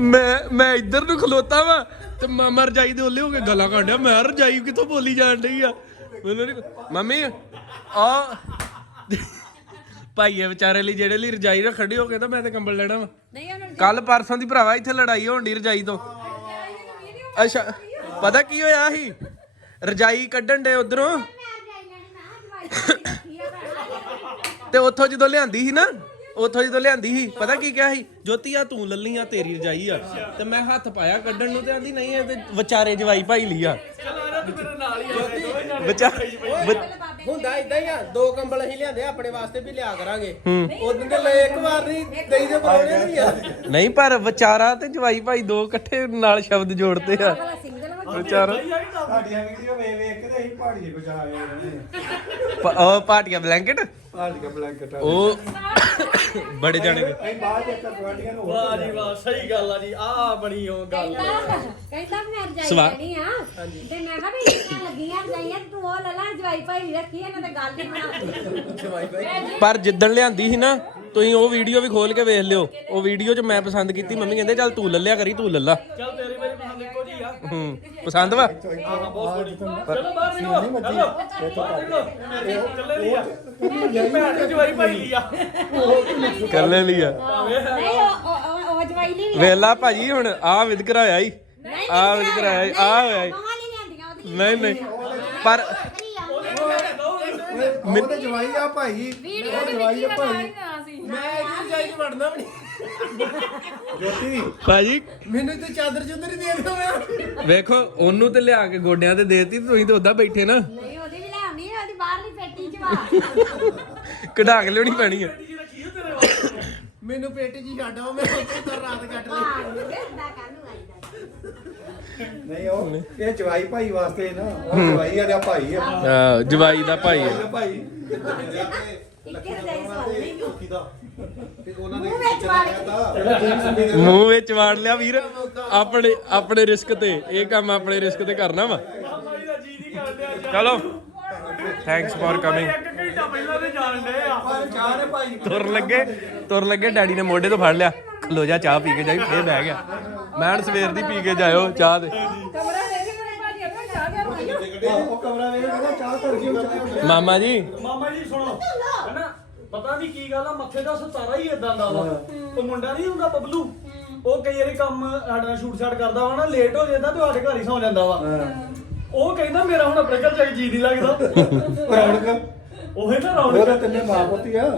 ਮੈਂ ਮੈਂ ਇੱਧਰ ਨੂੰ ਖਲੋਤਾ ਵਾ ਤੇ ਮਾਮਾ ਰਜਾਈ ਦੇ ਉੱਲੇ ਹੋ ਕੇ ਗਲਾ ਕਾਂਡਿਆ। ਮੈਂ ਰਜਾਈ ਕਿੱਥੋਂ ਬੋਲੀ ਜਾਣ ਡਈ ਆ? ਮੈਨੂੰ ਨੀ ਮੰਮੀ ਆ ਭਾਈਏ ਵਿਚਾਰੇ ਲਈ ਜਿਹੜੇ ਲਈ ਰਜਾਈ ਰੱਖ ਖੜੀ ਹੋ ਕੇ ਤਾਂ ਮੈਂ ਤੇ ਕੰਬਲ ਲੈਣਾ ਵਾ। ਨਹੀਂ ਕੱਲ ਪਰਸੋਂ ਦੀ ਭਰਾਵਾ ਇੱਥੇ ਲੜਾਈ ਹੋਣ ਦੀ ਰਜਾਈ ਤੋਂ। ਅੱਛਾ ਪਤਾ ਕੀ ਹੋਇਆ ਸੀ? ਰਜਾਈ ਕੱਢਣ ਦੇ ਉਧਰੋਂ। ਤੇ ਉੱਥੋਂ ਜਦੋਂ ਲਿਆਂਦੀ ਸੀ ਨਾ ਉੱਥੋਂ ਜਦੋਂ ਲਿਆਂਦੀ ਸੀ ਪਤਾ ਕੀ ਕਿਹਾ ਸੀ? ਜੋਤੀਆ ਤੂੰ ਲੱਲੀ ਆ ਤੇਰੀ ਰਜਾਈ ਆ। ਤੇ ਮੈਂ ਹੱਥ ਪਾਇਆ ਕੱਢਣ ਨੂੰ ਤੇ ਆਂਦੀ ਨਹੀਂ ਇਹ ਤੇ ਵਿਚਾਰੇ ਜਵਾਈ ਭਾਈ ਲਈ ਆ। ਵਿਚਾਰੇ ਹੁੰਦਾ ਇਦਾਂ ਹੀ ਆ ਦੋ ਕੰਬਲ ਅਸੀਂ ਲਿਆਂਦੇ ਆ, ਆਪਣੇ ਵਾਸਤੇ ਵੀ ਲਿਆ ਕਰਾਂਗੇ। ਉਦੋਂ ਦੇ ਲੈ ਇੱਕ ਵਾਰ ਨਹੀਂ ਦਈ ਦੇ ਪਰੋਣੇ ਨਹੀਂ ਆ। ਨਹੀਂ ਪਰ ਵਿਚਾਰਾ ਤੇ ਜਵਾਈ ਭਾਈ ਦੋ ਇਕੱਠੇ ਨਾਲ ਸ਼ਬਦ ਜੋੜਦੇ ਆ। ਵਿਚਾਰਾ। ਸਾਡੀਆਂ ਵੀਡੀਓ ਵੇਖ ਵੇਖ ਕੇ ਤੇ ਅਸੀਂ ਪਹਾੜੀਏ ਕੋ ਜਾ ਆਏ ਨੇ ਪ- ਉਹ ਪਾਟੀਆ ਬਲੈਂਕਟ? ਪਹਾੜੀਆ ਬਲੈਂਕਟ ਉਹ ਬੜੇ ਜਾਣੇ ਅਸੀਂ ਬਾਹਰ ਦੇ ਇੱਕ ਗਵਾਂਡੀਆਂ ਨੂੰ ਵਾਹ ਜੀ ਵਾਹ ਸਹੀ ਗੱਲ ਆ ਜੀ। ਆ ਬਣੀ ਉਹ ਗੱਲ। ਕਹਿੰਦਾ ਮੈਂ ਰਜਾਈ ਸਵਾ- ਲੈਣੀ ਆ। ਤੇ ਮੈਂ ਕਿਹਾ ਵੀ ਇੱਥੇ ਲੱਗੀਆਂ ਰਜਾਈਆਂ ਤੂੰ ਉਹ ਲੈ ਲੈ ਜਵਾਈ ਭਾਈ ਰੱਖੀ ਇਹਨਾਂ ਤੇ ਗੱਲ ਨਹੀਂ ਬਣਾਉਂਦੀ ਪਰ ਜਿੱਦਣ ਲਿਆਂਦੀ ਸੀ ਨਾ ਤੁਸੀਂ ਉਹ ਵੀਡੀਓ ਵੀ ਖੋਲ ਕੇ ਵੇਖ ਲਿਓ। ਉਹ ਵੀਡੀਓ 'ਚ ਮੈਂ ਪਸੰਦ ਕੀਤੀ। ਮੰਮੀ ਕਹਿੰਦੇ ਚੱਲ ਤੂੰ ਲੱਲਿਆ ਕਰੀ ਤੂੰ ਲੱਲਾ ਚੱਲ ਤੇਰੀ ਮੇਰੀ ਪਸੰਦ ਇੱਕੋ ਹੂੰ ਪਸੰਦ ਵਾ? ਹਾਂ ਬਹੁਤ ਸੋਹਣੀ। ਚਲੋ ਬਾਹਰ ਨਿਕਲੋ। ਚਲੋ ਬਾਹਰ ਨਿਕਲੋ। ਚੱਲੇ ਲਈ ਆ। ਭੈਣ ਦੀ ਜਵਾਈ ਭਾਈ ਲਈ ਆ। ਕੱਲੇ ਲਈ ਆ। ਨਹੀਂ ਉਹ- ਉਹ ਉਹ- ਉਹ ਜਵਾਈ ਨਹੀਂ ਵੇਲਾ ਭਾਜੀ ਹੁਣ ਆ ਵਿਦ ਕਰਾਇਆ ਹੀ ਨਹੀਂ ਆ ਵਿਦ ਕਰਾਇਆ। ਈ, ਆ ਹੋਇਆ ਈ। ਨਹੀਂ ਲਿਆਂਦੀਆਂ ਉਹਦੀ ਨਹੀਂ ਨਹੀਂ। ਪਰ ਉਹ ਤੇ ਜਵਾਈ ਆ ਭਾਈ। ਉਹ ਜਵਾਈ ਆ ਭਾਈ। ਮੈਂ ਇਹਦੀ ਜਾਈ ਵੜਨਾ ਵੀ ਨਹੀਂ। ਜੋਤੀ ਭਾਜੀ ਮੈਨੂੰ ਤੇ ਚਾਦਰ ਚੁੰਦਰ ਹੀ ਦੇ ਦਿਓ ਮੈਂ। ਵੇਖੋ ਉਹਨੂੰ ਤੇ ਲਿਆ ਕੇ ਗੋਡਿਆਂ ਤੇ ਦੇਤੀ ਤੁਸੀਂ ਤੇ ਉਦਾਂ ਬੈਠੇ ਨਾ। ਨਹੀਂ ਉਹਦੀ ਵੀ ਲਿਆਉਣੀ ਹੈ ਉਹਦੀ ਬਾਹਰਲੀ ਪੇਟੀ ਚ ਵਾ। ਕਢਾ ਕੇ ਲਿਆਉਣੀ ਪੈਣੀ ਆ। ਮੈਨੂੰ ਪੇਟੀ ਜੀ ਛੱਡ ਆਓ ਮੈਂ ਉੱਥੇ ਤਾਂ ਰਾਤ ਕੱਟ ਲਈ। ਹਾਂ ਵੇਖਦਾ ਕਾਨੂੰ ਆਈਦਾ ਨਹੀਂ ਉਹ ਇਹ ਜਵਾਈ ਭਾਈ ਵਾਸਤੇ ਨਾ ਉਹ ਜਵਾਈ ਆ ਦਾ ਭਾਈ ਆ। ਜਵਾਈ ਦਾ ਭਾਈ ਆ। ਭਾਈ। ਇੱਕੇ ਰਜਾਈ ਸਵਾਲ ਤੇ ਉਹਨਾਂ ਨੇ ਮੂੰਹ ਵਿੱਚ ਵਾੜ ਕੇ। ਮੂੰਹ ਵਿੱਚ ਵਾੜ ਲਿਆ ਵੀਰ। ਆਪਣੇ ਆਪਣੇ ਰਿਸਕ ਤੇ। ਇਹ ਕੰਮ ਆਪਣੇ ਰਿਸਕ ਤੇ ਕਰਨਾ ਵਾ। ਚਲੋ। ਥੈਂਕਸ ਫॉर ਕਮਿੰਗ ਇੱਕ ਘੰਟਾ ਪਹਿਲਾਂ ਤੇ ਜਾਣ ਡੇ ਆ। ਚਾਹ ਨੇ ਭਾਈ। ਤੁਰ ਲੱਗੇ ਤੁਰ ਲੱਗੇ ਡੈਡੀ ਨੇ ਮੋਢੇ ਤੋਂ ਫੜ ਲਿਆ। ਖਲੋ ਜਾ ਚਾਹ ਪੀ ਕੇ ਜਾਈ ਫੇਰ ਬਹਿ ਗਿਆ। ਮੈਂ ਸਵੇਰ ਦੀ ਪੀ ਕੇ ਜਾਇਓ ਚਾਹ ਕਮਰਾ ਦੇ ਦੇ ਮੇਰੇ ਭਾਜੀ ਆਪਣਾ ਚਾਹ ਕਰ ਉਹ ਕਮਰਾ ਵੇਖ ਕਹਿੰਦਾ ਚਾਹ ਧਰ ਕੇ ਚਾਹ ਮਾਮਾ ਜੀ। ਮਾਮਾ ਜੀ ਸੁਣੋ। ਹੈਨਾ? ਪਤਾ ਨਹੀਂ ਕੀ ਗੱਲ ਆ ਮੱਥੇ ਦਾ ਸਤਾਰਾ ਹੀ ਇਦਾਂ ਦਾ ਵਾ। ਉਹ ਮੁੰਡਾ ਨਹੀਂ ਹੁੰਦਾ ਬਬਲੂ। ਉਹ ਕਈ ਵਾਰੀ ਕੰਮ ਸਾਡੇ ਨਾਲ ਸ਼ੂਟ ਸ਼ਾਟ ਕਰਦਾ ਵਾ ਨਾ ਲੇਟ ਹੋ ਜਾਂਦਾ ਤੇ ਸਾਡੇ ਘਰ ਹੀ ਸੌ ਜਾਂਦਾ ਵਾ। ਉਹ ਕਹਿੰਦਾ ਮੇਰਾ ਹੁਣ ਆਪਣੇ ਘਰ ਜਾ ਕੇ ਜੀ ਨਹੀਂ ਲੱਗਦਾ। ਰੌਣਕ। ਉਹ ਉਹ ਰੌਣਕ। ਤਾਂ ਤਿੰਨੇ ਮਾਂ ਪੁੱਤੀ ਆ।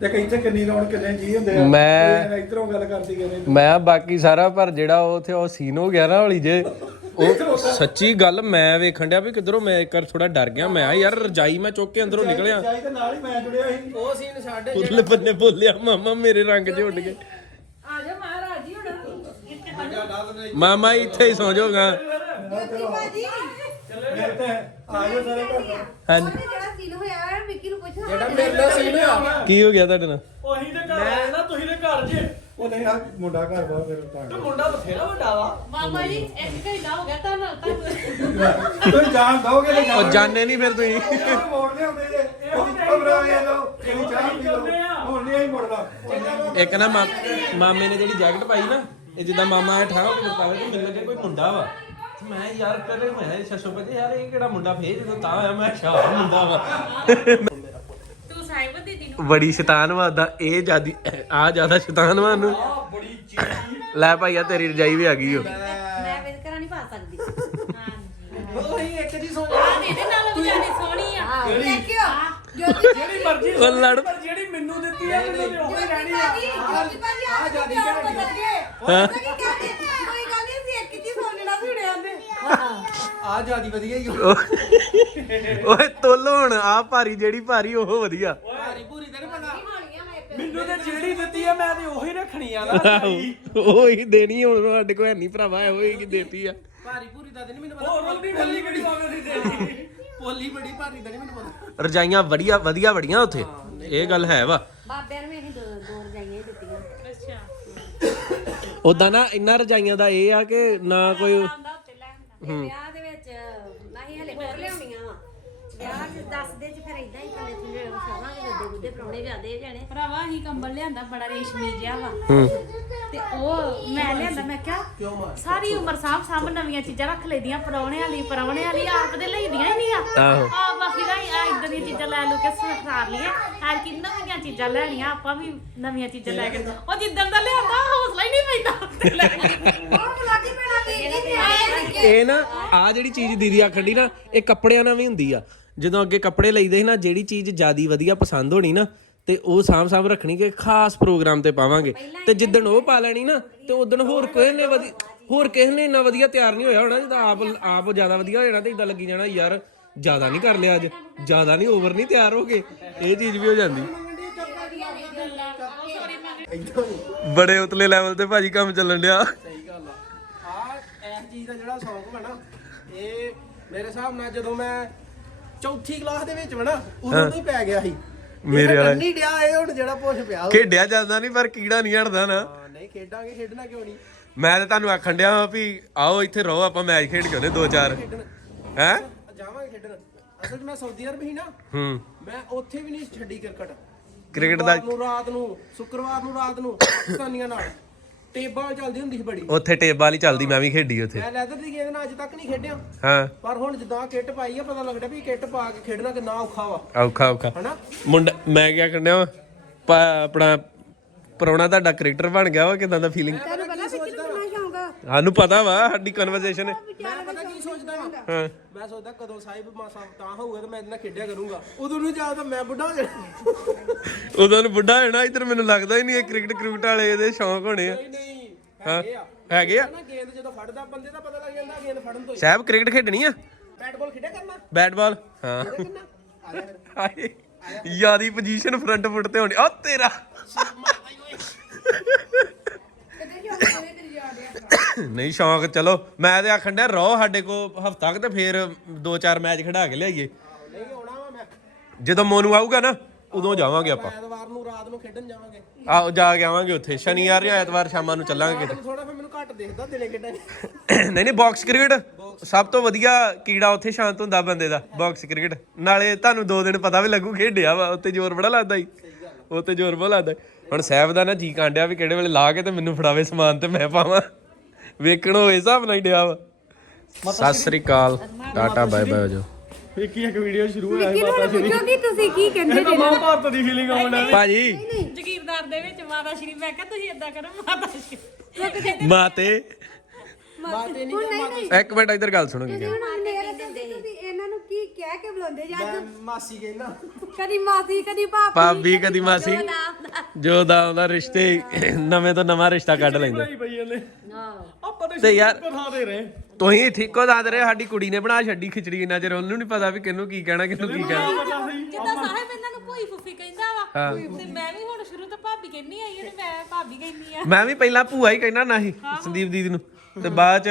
ਤੇ ਕਿੱਥੇ ਕਿੰਨੀ ਰੌਣਕ ਕਿੰਨੇ ਜੀ ਹੁੰਦੇ ਆ। ਮੈਂ- ਇਧਰੋਂ ਗੱਲ ਕਰਦੀ ਕਹਿੰਦੇ ਮੈਂ ਬਾਕੀ ਸਾਰਾ ਪਰ ਜਿਹੜਾ ਉਥੇ ਉਹ ਸੀਨ ਹੋ ਗਿਆ ਨਾ ਹੌਲੀ ਜੇ ਉਹ ਸੱਚੀ ਗੱਲ ਮੈਂ ਵੇਖਣ ਡਿਆ ਵੀ ਕਿਧਰੋਂ ਮੈਂ ਇੱਕ ਵਾਰ ਥੋੜਾ ਡਰ ਗਿਆ ਮੈਂ ਆ ਯਾਰ ਰਜਾਈ ਮੈਂ ਚੁੱਕ ਕੇ ਅੰਦਰੋਂ ਨਿਕਲਿਆ। ਜਾਈ ਤੇ ਨਾਲ ਹੀ ਮੈਂ ਜੁੜਿਆ ਸੀ। ਉਹ ਸੀਨ ਬੰਨੇ ਬੋਲਿਆ ਮਾਮਾ ਮੇਰੇ ਰੰਗ 'ਚ ਉੱਡ ਗਏ। ਆ ਜਾ ਮਹਾਰਾਜ ਜੀ ਹੁਣ। ਮਾਮਾ ਇੱਥੇ ਹੀ ਸੌ ਜਾਓਗਾ ਭਾਜੀ ਮੇਰੇ ਤੇ ਆ ਜਾਓ ਸਾਰੇ ਘਰ ਨੂੰ। ਹਾਂਜੀ। ਜਿਹੜਾ ਸੀਨ ਹੋਇਆ ਹੈ ਵਿੱਕੀ ਨੂੰ ਪੁੱਛ ਜਿਹੜਾ ਮੇਰੇ ਨਾਲ ਸੀਨ ਹੋਇਆ। ਕੀ ਹੋ ਗਿਆ ਤੁਹਾਡੇ ਨਾਲ? ਉਹੀ ਤੇ ਘਰ ਆਏ ਨਾ ਤੁਸੀਂ ਦੇ ਘਰ ਜੇ। ਉਹ ਨਹੀਂ ਆ ਮੁੰਡਾ ਘਰ ਬਹੁਤ ਫਿਰ ਤਾਂ ਤੇ ਮੁੰਡਾ ਬਥੇਰਾ ਵੱਡਾ ਵਾ। ਮਾਮਾ ਜੀ ਇੱਕ ਘੰਟਾ ਹੋ ਗਿਆ ਤੁਹਾਨੂੰ ਤੁਹਾਨੂੰ ਤੁਸੀਂ ਜਾਣ ਦੋਗੇ ਤੇ ਉਹ ਜਾਣੇ ਨਹੀਂ ਫਿਰ ਤੁਸੀਂ। ਮੋੜ ਲਿਆਉਂਦੇ ਜੇ। ਉਹ ਕਮਰਾ ਵੇਖ ਲਓ ਕਿਹੜੀ ਚਾਹ ਪੀ ਲਓ। ਹੁਣ ਨਹੀਂ ਆਈ ਮੁੜਦਾ। ਇੱਕ ਨਾ ਮਾਮੇ ਨੇ ਜਿਹੜੀ ਜੈਕਟ ਪਾਈ ਨਾ ਇਹ ਜਿੱਦਾਂ ਮਾਮਾ ਇਹ ਠਾਹ ਕੇ ਦਿੱਤਾ ਵੇ ਤੇ ਮੈਨੂੰ ਲੱਗੇ ਕੋਈ ਮੁੰਡਾ ਵਾ। ਮੈਂ ਯਾਰ ਪਹਿਲੇ ਮੈਂ ਸੱਸੋ ਪਤੇ ਯਾਰ ਇਹ ਕਿਹੜਾ ਮੁੰਡਾ? ਫੇਰ ਜਦੋਂ ਤਾਂ ਆਇਆ ਮੈਂ ਸ਼ਾਹ ਮੁੰਡਾ ਵਾ। ਸਾਹਿਬ ਦੀਦੀ ਨੂੰ ਬੜੀ ਸ਼ੈਤਾਨ ਵਾ ਦਾ ਇਹ ਜਿਆਦੀ ਆ ਜ਼ਿਆਦਾ ਸ਼ੈਤਾਨ ਵਾ ਨੂੰ ਬੜੀ ਚੀਜ਼। ਲੈ ਭਾਈਆ ਤੇਰੀ ਰਜਾਈ ਵੀ ਆ ਗਈ ਓ ਮੈਂ ਵਿਦ ਕਰਾਂ ਨਹੀਂ ਪਾ ਸਕਦੀ। ਹਾਂਜੀ। ਉਹੀ ਇੱਕ ਜੀ ਸੋ ਇਹਦੇ ਨਾਲ ਵੀ ਜ਼ਿਆਦਾ ਸੋਹਣੀ ਆ। ਜੋਤੀ ਜਿਹੜੀ ਮਰਜ਼ੀ ਉਹ ਲੜ ਪਰ ਜਿਹੜੀ ਮੈਨੂੰ ਦਿੱਤੀ ਆ ਮੈਨੂੰ ਤੇ ਉਹੀ ਰਹਿਣੀ ਆ। ਜੋਤੀ ਭਾਜੀ ਆ ਜਾਦੀ ਬਦਲ ਗਏ ਹਾਂ। ਕੀ ਕਹਿੰਦੇ ਕੋਈ ਗੱਲ ਨਹੀਂ ਸੀ ਇੱਕ ਜੀ ਸੋਹਣਾ ਸੁਣਿਆ ਨੇ ਆ ਜਿਆਦੀ ਵਧੀਆ ਹੀ ਓਏ ਤੁੱਲ ਹੁਣ ਆ ਭਾਰੀ ਜਿਹੜੀ ਭਾਰੀ ਉਹ ਵਧੀਆ। ਭਾਰੀ ਪੂਰੀ ਤੇ ਨਹੀਂ ਪਤਾ ਹੋਣੀਆਂ ਮੈਂ ਮੈਨੂੰ ਤੇ ਜਿਹੜੀ ਦਿੱਤੀ ਆ ਮੈਂ ਤੇ ਉਹੀ ਰੱਖਣੀ ਆ ਨਾ ਉਹ ਹੀ ਦੇਣੀ ਹੁਣ ਸਾਡੇ ਕੋਲ ਹੈ ਨਹੀਂ ਭਰਾਵਾ ਇਹੋ ਹੀ ਕੀ ਦੇਤੀ ਆ। ਭਾਰੀ ਪੂਰੀ ਦਾ ਤੇ ਨਹੀਂ ਮੈਨੂੰ ਪਤਾ। ਹੋਰ ਰੋਟੀ ਫੱਲੀ ਕਿਹੜੀ ਪਾਵੇ ਦੀ ਦੇਣੀ? ਪੋਲੀ ਬੜੀ ਭਾਰੀ ਦਾ ਨਹੀਂ ਮੈਨੂੰ ਪਤਾ। ਰਜਾਈਆਂ ਵਧੀਆ ਵਧੀਆ ਵੜੀਆਂ ਉੱਥੇ। ਇਹ ਗੱਲ ਹੈ ਵਾ। ਬਾਬਿਆਂ ਨੂੰ ਵੀ ਅਸੀਂ ਦੋ ਦੋ ਰਜਾਈਆਂ ਹੀ ਦਿੱਤੀਆਂ। ਅੱਛਾ। ਉਦਾਂ ਨਾ ਇੰਨਾ ਰਜਾਈਆਂ ਦਾ ਇਹ ਆ ਕਿ ਨਾ ਕੋਈ ਆਉਂਦਾ ਉੱਤੇ ਲੈ ਆਉਂਦਾ ਵਿਆਹ ਦੇ ਵਿੱਚ ਨਹੀਂ ਹਲੇ ਹੋਰ ਲਿਆਉਣੀਆਂ ਵਾ ਵਿਆਹ ਚ ਦੱਸਦੇ ਚ ਫਿਰ ਇਦਾਂ ਹੀ ਥੱਲੇ ਥੱਲੇ ਵਿਛਾਵਾਂਗੇ ਗੱਦੇ ਗੁੱਦੇ ਪ੍ਰਾਹੁਣੇ ਵੀ ਆਦੇ ਜਾਣੇ ਭਰਾਵਾ ਹੀ ਕੰਬਲ ਲਿਆਂਦਾ ਬੜਾ ਰੇਸ਼ਮੀ ਜਿਹਾ ਵਾ। ਹੂੰ। ਤੇ ਉਹ ਮੈਂ ਕਿਉਂ ਮਾਰ ਸਾਰੀ ਉਮਰ ਸਾਂਭ ਸਾਂਭ ਨਵੀਆਂ ਚੀਜ਼ਾਂ ਰੱਖ ਲਈਦੀਆਂ ਪਰੌਣਿਆਂ ਲਈ ਪਰੌਣਿਆਂ ਲਈ ਆਪ ਦੇ ਲਈਦੀਆਂ ਹੀ ਨਹੀਂ ਆ। ਆਹੋ। ਆ ਬਾਕੀ ਦਾ ਆ ਇਦਾਂ ਦੀਆਂ ਚੀਜ਼ਾਂ ਲੈ ਲੂ ਕੇ ਸਾਰ ਲਈਏ। ਹਰ ਕਿ ਨਵੀਆਂ ਚੀਜ਼ਾਂ ਲੈਣੀਆਂ ਆਪਾਂ ਵੀ ਨਵੀਆਂ ਚੀਜ਼ਾਂ ਲੈ ਕੇ। ਉਹ ਜਿੱਦਣ ਦਾ ਲਿਆਂਦਾ ਹੌਸਲਾ ਹੀ ਨਹੀਂ ਪੈਂਦਾ ਲੈ ਕੇ। ਉਹ ਲਾਗੀ ਪੈਣਾ ਦੇ ਇਹ ਨਾ ਆ ਜਿਹੜੀ ਚੀਜ਼ ਦੀਦੀ ਆਖਣ ਦੀ ਨਾ ਇਹ ਕੱਪੜਿਆਂ ਨਾਲ ਵੀ ਹੁੰਦੀ ਆ। ਜਦੋਂ ਅੱਗੇ ਕੱਪੜੇ ਲਈਦੇ ਸੀ ਨਾ ਜਿਹੜੀ ਚੀਜ਼ ਜਿਆਦੀ ਵਧੀਆ ਪਸੰਦ ਹੋਣੀ ਨਾ ਤੇ ਉਹ ਸਾਂਭ ਸਾਂਭ ਰੱਖਣੀ ਕਿ ਖਾਸ ਪ੍ਰੋਗਰਾਮ ਤੇ ਪਾਵਾਂਗੇ। ਤੇ ਜਿੱਦਣ ਉਹ ਪਾ ਲੈਣੀ ਨਾ ਤੇ ਉਦੋਂ ਹੋਰ ਕੋਈ ਨੇ ਵਧੀਆ ਹੋਰ ਕਿਸੇ ਨੇ ਇੰਨਾ ਵਧੀਆ ਤਿਆਰ ਨਹੀਂ ਹੋਇਆ ਹੋਣਾ ਜਦੋਂ ਆਪ ਆਪ ਜ਼ਿਆਦਾ ਵਧੀਆ ਹੋ ਜਾਣਾ ਤੇ ਇਦਾਂ ਲੱਗੀ ਜਾਣਾ ਯਾਰ ਜ਼ਿਆਦਾ ਨਹੀਂ ਕਰ ਲਿਆ ਅੱਜ ਜ਼ਿਆਦਾ ਨਹੀਂ ਓਵਰ ਨਹੀਂ ਤਿਆਰ ਹੋ ਗਏ। ਇਹ ਚੀਜ਼ ਵੀ ਹੋ ਜਾਂਦੀ। ਬੜੇ ਉਤਲੇ ਲੈਵਲ ਤੇ ਭਾਜੀ ਕੰਮ ਚੱਲਣ ਡਿਆ। ਸਹੀ ਗੱਲ ਆ। ਆ ਇਸ ਚੀਜ਼ ਦਾ ਜਿਹੜਾ ਸ਼ੌਂਕ ਵਾ ਨਾ ਇਹ ਮੇਰੇ ਹਿਸਾਬ ਨਾਲ ਜਦੋਂ ਮੈਂ ਚੌਥੀ ਕਲਾਸ ਦੇ ਵਿੱਚ ਵਾ ਨਾ ਉਦੋਂ ਤੋਂ ਹੀ ਪੈ ਗਿਆ ਸੀ। ਮੇਰੇ ਵਾਲਾ ਨਹੀਂ ਡਿਆ ਇਹ ਹੁਣ ਜਿਹੜਾ ਪੁੱਛ ਪਿਆ। ਖੇਡਿਆ ਜਾਂਦਾ ਨਹੀਂ ਪਰ ਕੀੜਾ ਨਹੀਂ ਹਟਦਾ ਨਾ। ਨਹੀਂ ਖੇਡਾਂਗੇ ਖੇਡਣਾ ਕਿਉਂ ਨਹੀਂ ਮੈਂ ਤਾਂ ਤੁਹਾਨੂੰ ਆਖਣ ਡਿਆ ਵਾਂ ਵੀ ਆਓ ਇੱਥੇ ਰਹੋ ਆਪਾਂ ਮੈਚ ਖੇਡ ਕੇ ਆਉਂਦੇ ਦੋ ਚਾਰ ਹੈ? ਜਾਵਾਂਗੇ ਖੇਡਣ। ਅਸਲ ਮੈਂ ਸਾਊਦੀ ਅਰਬ ਹੀ ਨਾ ਹੂੰ। ਮੈਂ ਉੱਥੇ ਵੀ ਨਹੀਂ ਛੱਡੀ ਕ੍ਰਿਕਟ। ਕ੍ਰਿਕਟ ਦਾ ਰਾਤ ਨੂੰ ਸ਼ੁੱਕਰਵਾਰ ਨੂੰ ਰਾਤ ਨੂੰ ਪਾਕਿਸਤਾਨੀਆਂ ਨਾਲ। ਟੇਬਾਲ ਚੱਲਦੀ ਹੁੰਦੀ ਸੀ ਬੜੀ। ਉੱਥੇ ਟੇਬਾਲ ਹੀ ਚੱਲਦੀ ਮੈਂ ਵੀ ਖੇਡੀ ਉੱਥੇ। ਮੈਂ ਲੈਦਰ ਦੀ ਗੇਂਦ ਨਾਲ ਅੱਜ ਤੱਕ ਨਹੀਂ ਖੇਡਿਆ। ਹਾਂ। ਪਰ ਹੁਣ ਜਿੱਦਾਂ ਕਿੱਟ ਪਾਈ ਆ ਪਤਾ ਲੱਗਦਾ ਵੀ ਕਿੱਟ ਪਾ ਕੇ ਖੇਡਣਾ ਕਿੰਨਾ ਔਖਾ ਵਾ। ਔਖਾ ਔਖਾ। ਹਨਾ? ਮੁੰਡਾ ਮੈਂ ਕਿਆ ਕਰਨਿਆ ਵਾ? ਪਾ- ਆਪਣਾ ਪਰੋਣਾ ਤੁਹਾਡਾ ਕ੍ਰਿਕਟਰ ਬਣ ਗਿਆ ਵਾ ਕਿਦਾਂ ਦਾ ਫੀਲਿੰਗ ਤੈਨੂੰ ਪਤਾ ਪਿੱਛੇ ਕਿੰਨਾ ਸ਼ੌਂਕ ਆ? ਸਾਨੂੰ ਪਤਾ ਵਾ ਸਾਡੀ ਕਨਵਰਸੇਸ਼ਨ ਕੀ ਸੋਚਦਾ ਹਾਂ। ਮੈਂ ਸੋਚਦਾ ਕਦੋਂ ਸਾਹਿਬ ਮਾਸਾ ਤਾਂ ਹੋਊਗਾ ਤਾਂ ਮੈਂ ਇਹਦੇ ਨਾਲ ਖੇਡਿਆ ਕਰੂੰਗਾ। ਉਦੋਂ ਨੂੰ ਜਾ ਤਾਂ ਮੈਂ ਬੁੱਢਾ ਹੋ ਜਾਣਾ। ਉਦੋਂ ਨੂੰ ਬੁੱਢਾ ਹੋਣਾ ਇਧਰ ਮੈਨੂੰ ਲੱਗਦਾ ਹੀ ਨਹੀਂ ਇਹ ਕ੍ਰਿਕਟ ਕ੍ਰਿਕਟ ਵਾਲੇ ਇਹਦੇ ਸ਼ੌਂਕ ਹੋਣੇ ਆ। ਨਹੀਂ ਨਹੀਂ ਹੈਗੇ ਆ। ਹੈਗੇ ਆ? ਨਾ ਗੇਂਦ ਜਦੋਂ ਫੜਦਾ ਬੰਦੇ ਦਾ ਪਤਾ ਲੱਗ ਜਾਂਦਾ ਗੇਂਦ ਫੜਨ ਤੋਂ ਹੀ। ਸਾਹਿਬ ਕ੍ਰਿਕਟ ਖੇਡਣੀ ਆ? ਬੈਟ ਬਾਲ ਖੇਡਿਆ ਕਰਨਾ? ਬੈਟ ਬਾਲ ਹਾਂ। ਕਿੰਨਾ ਆ ਜਾ ਫਿਰ। ਹਾਏ ਯਾਦੀ ਪੋਜੀਸ਼ਨ ਫਰੰਟ ਫੁੱਟ ਤੇ ਹੋਣੀ। ਆ ਤੇਰਾ? ਨਹੀਂ ਸ਼ੌਂਕ ਚਲੋ। ਮੈਂ ਤੇ ਆਖਣ ਡਿਆ ਰਹੋ ਸਾਡੇ ਕੋ ਹਫਤਾ ਕੁ ਤੇ ਫੇਰ ਦੋ ਚਾਰ ਮੈਚ ਖੜਾ ਕੇ ਲਿਆਈਏ। ਨਹੀਂ ਆਉਣਾ ਵਾ ਮੈਂ। ਜਦੋਂ ਮੋਨੂ ਆਊਗਾ ਨਾ ਉਦੋਂ ਜਾਵਾਂਗੇ ਆਪਾਂ। ਐਤਵਾਰ ਨੂੰ ਰਾਤ ਨੂੰ ਖੇਡਣ ਜਾਵਾਂਗੇ। ਆਓ ਜਾ ਕੇ ਆਵਾਂਗੇ ਉੱਥੇ। ਸ਼ਨੀਵਾਰ ਜਾਂ ਐਤਵਾਰ ਸ਼ਾਮਾਂ ਨੂੰ ਚੱਲਾਂਗੇ ਕਿਤੇ। ਥੋੜਾ ਫਿਰ ਮੈਨੂੰ ਘੱਟ ਦਿਖਦਾ ਦਿਨੇ ਕਿੱਡਾ ਨਹੀਂ। ਨਹੀਂ ਬਾਕਸ ਕ੍ਰਿਕਟ ਸਭ ਤੋਂ ਵਧੀਆ ਕੀੜਾ ਉੱਥੇ ਸ਼ਾਂਤ ਹੁੰਦਾ ਬੰਦੇ ਦਾ ਬਾਕਸ ਕ੍ਰਿਕਟ ਨਾਲੇ ਤੁਹਾਨੂੰ ਦੋ ਦਿਨ ਪਤਾ ਵੀ ਲੱਗੂ ਖੇਡਿਆ ਵਾ ਉੱਤੇ ਜ਼ੋਰ ਬੜਾ ਲੱਗਦਾ ਈ। ਉੱਤੇ ਜ਼ੋਰ ਬੜਾ ਲੱਗਦਾ। ਹੁਣ ਸਾਹਿਬ ਦਾ ਨਾ ਜੀ ਕਾਂਡਿਆ ਵੀ ਕਿਹੜੇ ਵੇਲੇ ਲਾ ਕੇ ਤੇ ਮੈਨੂੰ ਫੜਾਵੇ ਸਮਾਨ ਤੇ ਮੈਂ ਪਾਵਾਂ। ਵੇਖਣ ਹੋਏ ਹਿਸਾਬ ਨਾਲ ਹੀ ਡਿਆ ਵਾ। ਸਤਿ ਸ੍ਰੀ ਅਕਾਲ ਟਾਟਾ ਬਾਏ ਬਾਏ ਹੋ ਜਾਓ। ਇੱਕ ਹੀ ਇੱਕ ਵੀਡੀਓ ਸ਼ੁਰੂ ਹੋਇਆ ਸੀ ਕਿਹਨੂੰ ਪੁੱਛੋ ਕਿ ਤੁਸੀਂ ਕੀ ਕਹਿੰਦੇ ਇਹ ਤਾਂ ਮਹਾਭਾਰਤ ਦੀ ਫੀਲਿੰਗ ਆਉਂਦਾ ਭਾਜੀ। ਜਗੀਰਦਾਰ ਦੇ ਵਿੱਚ ਮਾਤਾ ਸ਼੍ਰੀ ਮੈਂ ਕਿਹਾ ਤੁਸੀਂ ਇਦਾਂ ਕਰੋ ਮਾਤਾ ਸ਼੍ਰੀ। ਮਾਤੇ। ਮਾਤੇ ਨਹੀਂ ਜਾਂ ਮਾਤਾ ਇੱਕ ਮਿੰਟ ਇੱਧਰ ਗੱਲ ਸੁਣੋ ਕੀ ਇਹਨਾਂ ਨੂੰ ਕੀ ਕਹਿ ਕੇ ਬੁਲਾਉਂਦੇ ਜੀ ਮੈਂ ਮਾਸੀ ਕਹਿੰਦਾ। ਕਦੀ ਮਾਸੀ ਕਦੀ ਭਾਪੀ ਭਾਬੀ ਕਦੀ ਮਾਸੀ। ਜੋ ਦਾ। ਉਹਦਾ ਰਿਸ਼ਤੇ ਨਵੇਂ ਤੋਂ ਨਵਾਂ ਰਿਸ਼ਤਾ ਕੱਢ ਲੈਂਦੇ। ਤਾਂ ਤੇ ਯਾਰ ਪਤਾ ਦੇ ਰਹੇ। ਤੁਸੀਂ ਠੀਕੋ ਦੱਸ ਰਹੇ ਸਾਡੀ ਕੁੜੀ ਨੇ ਬਣਾ ਛੱਡੀ ਖਿਚੜੀ ਇੰਨਾ ਚਿਰ ਉਹਨੂੰ ਨਹੀਂ ਪਤਾ ਵੀ ਕਿਹਨੂੰ ਕੀ ਕਹਿਣਾ ਕਿਹਨੂੰ ਕੀ ਕਹਿਣਾ। ਪਤਾ ਸੀ। ਜਿੱਦਾਂ ਸਾਹਿਬ ਇਹਨਾਂ ਨੂੰ ਭੂਈ ਫੁੱਫੀ ਕਹਿੰਦਾ ਵਾ ਤੇ ਮੈਂ ਵੀ ਹੁਣ ਸ਼ੁਰੂ ਤੋਂ ਭਾਬੀ ਕਹਿੰਨੀ ਆਈ ਤੇ ਮੈਂ ਭਾਬੀ ਕਹਿੰਨੀ ਆ। ਮੈਂ ਵੀ ਪਹਿਲਾਂ ਭੂਆ ਹੀ ਕਹਿਣਾ ਨਾ ਸੀ ਸੰਦੀਪ ਦੀਦੀ ਨੂੰ। ਤੇ ਬਾਅਦ ਚ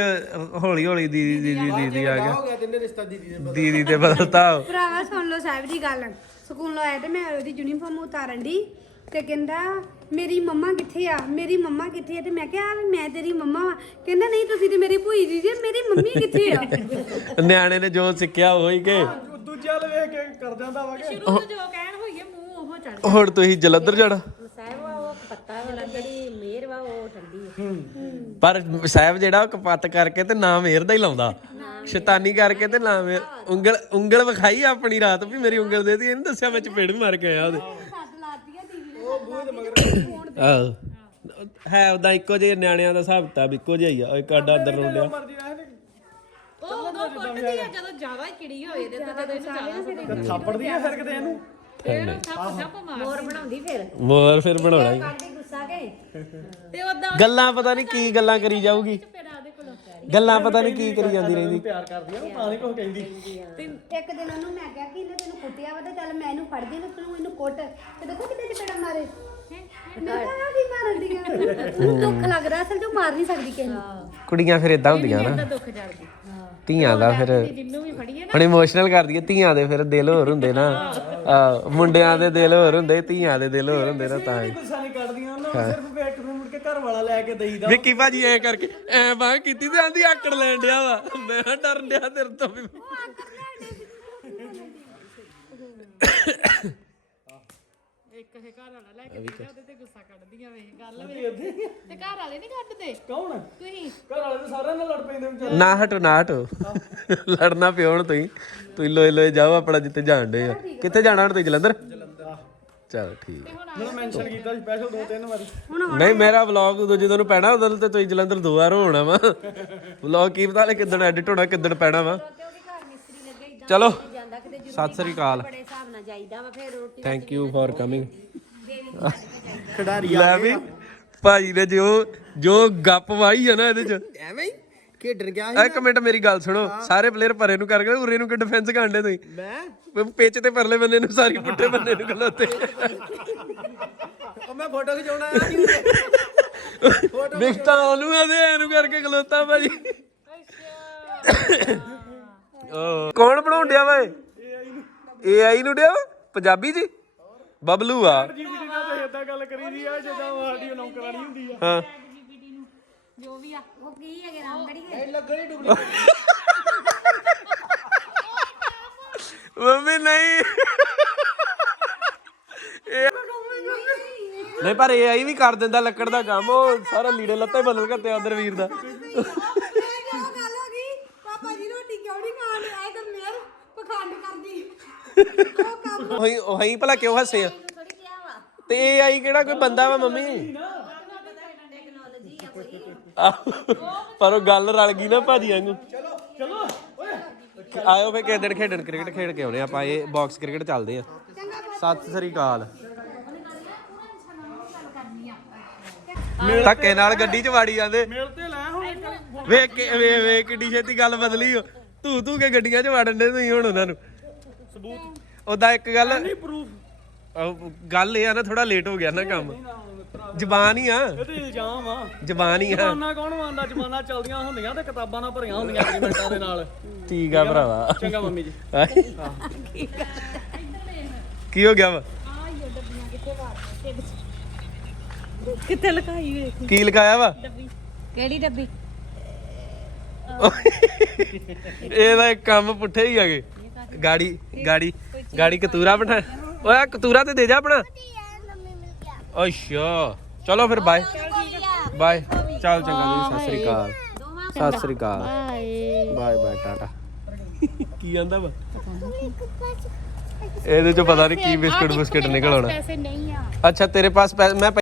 ਹੌਲੀ ਹੌਲੀ ਦੀਦੀ ਦੀਦੀ ਦੀਦੀ ਆ ਗਿਆ। ਹੋ ਗਿਆ। ਤਿੰਨੇ ਰਿਸ਼ਤਾ ਦੀਦੀ ਦੇ ਦੀਦੀ ਤੇ। ਬਦਲਤਾ ਭਰਾਵਾ ਸੁਣ ਲਓ ਸਾਹਿਬ ਦੀ ਗੱਲ। ਸਕੂਲੋਂ ਆਇਆ ਤੇ ਮੈਂ ਉਹਦੀ ਯੂਨੀਫਾਰਮ ਉਤਾਰਨ ਦੀ ਤੇ ਕਹਿੰਦਾ ਮੇਰੀ ਮੰਮਾ ਕਿੱਥੇ ਆ? ਮੇਰੀ ਮੰਮਾ ਕਿੱਥੇ ਆ? ਤੇ ਮੈਂ ਕਿਹਾ ਵੀ ਮੈਂ ਤੇਰੀ ਮੰਮਾ ਵਾਂ। ਕਹਿੰਦਾ ਨਹੀਂ ਤੁਸੀਂ ਤੇ ਮੇਰੀ ਭੂਈ ਜੀ ਜੀ ਮੇਰੀ ਮੰਮੀ ਕਿੱਥੇ ਆ? ਨਿਆਣੇ ਨੇ ਜੋ ਸਿੱਖਿਆ ਉਹ ਹੀ ਕਿ। ਦੂਜਿਆਂ ਵੱਲ ਵੇਖ ਕੇ ਕਰ ਜਾਂਦਾ ਵਾ ਕਿ। ਸ਼ੁਰੂ ਤੋਂ ਜੋ ਕਹਿਣ ਹੋਈਏ ਮੂੰਹ ਉਹ ਚੜ ਹੁਣ ਤੁਸੀਂ ਜਲੰਧਰ ਜਾਣਾ? ਸਾਹਿਬ ਉਹ ਪੱਤਾ ਵਾਲਾ ਜਿਹੜੀ ਮੇਰ ਵਾ ਉਹ ਠੰਡੀ ਹੈ। ਪਰ ਸਾਹਿਬ ਜਿਹੜਾ ਉਹ ਕਪੱਤ ਕਰਕੇ ਤੇ ਨਾਮ ਮੇਰ ਦਾ ਹੀ ਲਾਉਂਦਾ। ਸ਼ੈਤਾਨੀ ਕਰਕੇ ਤੇ ਨਾਮ ਮੇਰ ਉਂਗਲ ਉਂਗਲ ਵਿਖਾਈ ਆਪਣੀ ਰਾਤ ਵੀ ਮੇਰੀ ਉਂਗਲ ਦੇ ਦੀ ਇਹਨੂੰ ਦੱਸਿਆ ਮੈਂ ਚਪੇੜ ਵੀ ਮਾਰ ਕੇ ਆਇਆ ਉਹਦੇ ਸੱਦ ਲਾਤੀ ਆ ਦੀਦੀ ਨੇ ਉਹ ਬੂਹੇ ਦੇ ਮਗਰ ਆਹੋ। ਹੈ ਉਹਦਾ ਇੱਕੋ ਜਿਹੇ ਨਿਆਣਿਆਂ ਦਾ ਹਿਸਾਬ ਕਿਤਾਬ ਇੱਕੋ ਜਿਹਾ ਹੀ ਆ ਇੱਕ ਆਡਾ ਅੰਦਰ ਰਹੇ ਤੇ ਉਹ ਉਦੋਂ ਕੁੱਟਦੀ ਆ ਜਦੋਂ ਜ਼ਿਆਦਾ ਹੀ ਕਿੜੀ ਹੋਏ ਤੇ ਤਦ ਦੇ ਜ਼ਿਆਦਾ ਥਾਪੜਦੀ ਆ ਫਿਰ ਕਿਤੇ ਇਹਨੂੰ? ਫੇਰ ਉਹ ਥੱਪ ਥੱਪ ਮਾਰ ਹੋਰ ਬਣਾਉਂਦੀ ਫਿਰ? ਮੋਰ ਫਿਰ ਬਣਾਉਣਾ ਹੀ। ਕਰਦੀ ਗੁੱਸਾ ਕੇ? ਤੇ ਉਦਾਂ ਗੱਲਾਂ ਪਤਾ ਨਹੀਂ ਕੀ ਗੱਲਾਂ ਕਰੀ ਜਾਊਗੀ। ਗੱਲਾਂ ਪਤਾ ਨਹੀਂ ਕੀ ਕਰੀ ਜਾਂਦੀ ਰਹਿੰਦੀ। ਪਿਆਰ ਕਰਦੀ ਆ ਉਹ ਤਾਂ ਨਹੀਂ ਕੁਝ ਕਹਿੰਦੀ। ਇੱਕ ਦਿਨ ਉਹਨੂੰ ਮੈਂ ਕਿਹਾ ਕਿ ਇਹਨੇ ਤੈਨੂੰ ਕੁੱਟਿਆ ਵਾ ਤੇ ਚੱਲ ਮੈਂ ਇਹਨੂੰ ਫੜਦੀ ਤੇ ਤੂੰ ਇਹਨੂੰ ਕੁੱਟ। ਤੇ ਦੇਖੋ ਕਿਤੇ ਚਪੇੜਾ ਮਾਰੇ। ਮੈਂ ਕਿਹਾ ਆਹ ਕੀ ਮਾਰਨ ਦੀ ਉਹਨੂੰ ਦੁੱਖ ਲੱਗ ਰਿਹਾ ਅਸਲ ਚ ਮਾਰ ਨਹੀਂ ਸਕਦੀ ਕਿਸੇ ਨੂੰ। ਕੁੜੀਆਂ ਫਿਰ ਇਦਾਂ ਹੁੰਦੀਆਂ ਨਾ ਦੁੱਖ ਜੜਦੀ ਧੀਆਂ ਦਾ ਫਿਰ ਜਿੰਨੂੰ ਵੀ ਫੜੀਏ ਹੁਣ ਇਮੋਸ਼ਨਲ ਕਰਦੀ ਹੈ ਧੀਆਂ ਦੇ ਫਿਰ ਦਿਲ ਹੋਰ ਹੁੰਦੇ ਨਾ। ਆ, ਮੁੰਡਿਆਂ ਦੇ ਦਿਲ ਹੋਰ ਹੁੰਦੇ, ਧੀਆਂ ਦੇ ਦਿਲ ਹੋਰ ਹੁੰਦੇ ਨਾ ਤਾਂ ਹੀ। ਗੁੱਸਾ ਨਹੀਂ ਕੱਢਦੀਆਂ ਉਹਨਾਂ ਨੂੰ ਸਿਰਫ ਵੇਖ ਕੇ ਮੁੜ ਕੇ ਘਰ ਵਾਲਾ ਲੈ ਕੇ ਦੇਈਦਾ ਵਿੱਕੀ ਭਾਜੀ ਐ ਕਰਕੇ, ਐ ਬਾਹ ਕੀਤੀ ਤੇ ਆਂਦੀ ਆਕੜ ਲੈਣ ਡਿਆ ਵਾ। ਮੈਂ ਕਿਹਾ ਡਰਨ ਡਿਆ ਤੇਰੇ ਤੋਂ ਵੀ। ਇੱਕ ਘਰ ਵਾਲਾ ਲੈ ਕੇ ਦਿੰਦੇ ਉਹਦੇ ਤੇ ਗੁੱਸਾ ਕੱਢਦੀਆਂ ਵੇਖ ਗੱਲ ਵੇਖ ਤੇ ਘਰ ਵਾਲੇ ਨਹੀਂ ਕੱਢਦੇ? ਕੌਣ ਤੁਸੀਂ? ਘਰ ਵਾਲੇ ਤਾਂ ਸਾਰਿਆਂ ਨਾਲ ਲੜ ਪੈਂਦੇ ਵਿਚਾਰੇ। ਨਾ ਹਟੋ ਨਾ ਹਟੋ। ਲੜਨਾ ਪਿਓ ਹੁਣ ਤੁਸੀਂ। ਤੁਸੀਂ ਲੋਏ ਲੋਏ ਜਾਓ ਆਪਣਾ ਜਿੱਥੇ ਜਾਣ ਡੇ ਆ ਕਿੱਥੇ ਜਾਣਾ ਹੁਣ ਤੁਸੀਂ ਜਲੰਧਰ? ਚਲੋ ਠੀਕ ਹੈ। ਮੈਨੂੰ ਮੈਂਸ਼ਨ ਕੀਤਾ ਸਪੈਸ਼ਲ ਦੋ ਤਿੰਨ ਵਾਰੀ। ਨਹੀਂ ਮੇਰਾ ਵਲੌਗ ਉਦੋਂ ਜਦੋਂ ਨੂੰ ਪੈਣਾ ਉਦੋਂ ਤੇ ਤੁਸੀਂ ਜਲੰਧਰ ਦੋ ਵਾਰ ਹੋਣਾ ਵਾ। ਵਲੌਗ ਕੀ ਪਤਾ ਲੈ ਕਿੱਦਣ ਐਡਿਟ ਹੋਣਾ ਕਿੱਦਣ ਪੈਣਾ ਵਾ। ਚਲੋ। ਸਤਿ ਸ੍ਰੀ ਅਕਾਲ। ਬੜੇ ਹਿਸਾਬ ਨਾਲ ਜਾਈਦਾ ਵਾ ਫਿਰ ਰੋਟੀ ਥੈਂਕ ਯੂ ਫॉर ਕਮਿੰਗ ਖਿਡਾਰੀ ਲੈ ਵੀ ਭਾਜੀ ਨੇ ਜੋ ਜੋ ਗੱਪ ਵਾਈ ਆ ਨਾ ਇਹਦੇ ਚ। ਐਵੇਂ ਹੀ ਖੇਡਣ ਗਿਆ ਆ ਇੱਕ ਮਿੰਟ ਮੇਰੀ ਗੱਲ ਸੁਣੋ ਸਾਰੇ ਪਲੇਅਰ ਪਰੇ ਨੂੰ ਕਰਕੇ ਉਰੇ ਨੂੰ ਕਿ ਡਿਫੈਂਸ ਕਰਦੇ ਤੁਸੀਂ? ਮੈਂ? ਪਿੱਚ ਤੇ ਪਰਲੇ ਬੰਦੇ ਨੂੰ ਸਾਰੀ ਪੁੱਠੇ ਬੰਦੇ ਨੂੰ ਖਲੋਤੇ। ਉਹ ਮੈਂ ਫੋਟੋ ਖਿਚਾਉਣਾ ਆਇਆ ਸੀ ਉਰੇ। ਵਿਕਟਾਂ ਉਹਨੂੰ ਆਦੇ ਐਨੂੰ ਕਰਕੇ ਖਲੋਤਾ ਭਾਜੀ ਓ ਕੌਣ ਬਣਾਉਣ ਡਿਆ ਵਾ ਏਆਈ ਨੂੰ ਡਿਆ ਵਾ? ਪੰਜਾਬੀ ਜੀ? ਬਬਲੂ ਆ। ਜੀਪੀਟੀ ਨਾਲ ਤਾਂ ਇਦਾਂ ਗੱਲ ਕਰੀਦੀ ਆ ਜਿੱਦਾਂ ਸਾਡੀ ਨੌਕਰਾਨੀ ਹੁੰਦੀ ਆ ਹਾਂ। ਜੀਪੀਟੀ ਨੂੰ ਜੋ ਵੀ ਆ ਉਹ ਕੀ ਹੈਗੇ ਰਾਮਗੜੀ ਇਹ ਲੱਗਣੀ ਡੁਪਲੀਕੇਟ ਮੰਮੀ ਨਹੀਂ ਨਹੀਂ ਪਰ ਏਆਈ ਵੀ ਕਰ ਦਿੰਦਾ ਲੱਕੜ ਦਾ ਕੰਮ। ਉਹ ਸਾਰਾ ਲੀੜੇ ਲੱਤੇ ਬਦਲ ਕੇ ਉਧਰ ਵੀਰ ਦਾ ਇਹ ਕਿਉਂ ਗੱਲ ਹੋ ਗਈ ਪਾਪਾ ਜੀ ਰੋਟੀ ਕਿਉਂ ਨਹੀਂ ਖਾਣ ਆਏ ਤਾਂ ਮੇਰ ਪਖੰਡ ਕਰਦੀ ਉਹੀ ਉਹੀ ਭਲਾ ਕਿਉਂ ਹੱਸੇ ਆ? ਥੋੜੀ ਕਿਹਾ ਵਾ ਤੇ ਏਆਈ ਕਿਹੜਾ ਕੋਈ ਬੰਦਾ ਵਾ ਮੰਮੀ? ਟੈਕਨੋਲੋਜੀ ਆ ਕੋਈ ਆਹੋ। ਪਰ ਉਹ ਗੱਲ ਰਲ ਗਈ ਨਾ ਭਾਜੀ ਵਾਂਗੂ ਚਲੋ ਓਏ ਆਇਓ ਫੇ ਕਿਸੇ ਦਿਨ ਖੇਡਣ, ਕ੍ਰਿਕਟ ਖੇਡ ਕੇ ਆਉਣੇ ਆਪਾਂ। ਇਹ ਬਾਕਸ ਕ੍ਰਿਕਟ ਚੱਲਦੇ ਆ। ਸਤਿ ਸ੍ਰੀ ਅਕਾਲ। ਧੱਕੇ ਨਾਲ ਗੱਡੀ 'ਚ ਵਾੜੀ ਜਾਂਦੇ। ਮਿਲ ਤੇ ਲੈ ਹੁਣ ਵੇਖ ਕੇ ਵੇ ਵੇ ਕਿੱਡੀ ਛੇਤੀ ਗੱਲ ਬਦਲੀ ਓ। ਧੂ ਤੂੰ ਕੇ ਗੱਡੀਆਂ 'ਚ ਵੜਨ ਦੇ ਤੁਸੀਂ ਹੁਣ ਉਹਨਾਂ ਨੂੰ। ਸਬੂਤ ਉਹਦਾ ਇੱਕ ਗੱਲ ਨਹੀਂ ਪ੍ਰੂਫ ਗੱਲ ਇਹ ਆ ਨਾ ਥੋੜਾ ਲੇਟ ਹੋ ਗਿਆ ਨਾ ਕੰਮ। ਜ਼ਬਾਨ ਹੀ ਆ। ਇਹ ਤੇ ਇਲਜ਼ਾਮ ਆ। ਜ਼ਬਾਨ ਹੀ ਆ। ਜਮਾਨਾ ਕੌਣ ਮੰਨਦਾ? ਜਮਾਨਾ ਚੱਲਦੀਆਂ ਹੁੰਦੀਆਂ ਤੇ ਕਿਤਾਬਾਂ ਨਾਲ ਭਰੀਆਂ ਹੁੰਦੀਆਂ ਐਗਰੀਮੈਂਟਾਂ ਦੇ ਨਾਲ। ਠੀਕ ਆ ਭਰਾਵਾ। ਚੰਗਾ ਮੰਮੀ ਜੀ। ਕੀ ਹੋ ਗਿਆ ਵਾ? ਕਿੱਥੇ ਲਗਾਈ ਵੇਖ ਕੀ ਲਗਾਇਆ ਵਾ? ਕਿਹੜੀ ਡੱਬੀ? ਇਹਦਾ ਇੱਕ ਕੰਮ ਪੁੱਠੇ ਹੀ ਹੈਗੇ। ਗਾੜੀ ਗਾੜੀ। ਗਾੜੀ ਕਤੂਰਾ ਬਣਾ। ਓਏ ਕਤੂਰਾ ਤੇ ਦੇ ਜਾ ਆਪਣਾ। ਅੱਛਾ ਚਲੋ ਫਿਰ ਬਾਏ ਬਾਏ ਚੱਲ ਚੰਗਾ ਜੀ ਸਤਿ ਸ੍ਰੀ ਅਕਾਲ। ਸਤਿ ਸ੍ਰੀ ਅਕਾਲ। ਬਾਏ ਬਾਏ ਟਾਟਾ ਕੀ ਆਂਦਾ ਵਾ? ਇਹਦੇ ਚੋਂ ਪਤਾ ਨਹੀਂ ਕੀ ਬਿਸਕੁਟ ਬਿਸਕੁਟ ਨਿਕਲ ਆਉਣਾ। ਅੱਛਾ ਤੇਰੇ ਪਾਸ ਪੈ- ਮੈਂ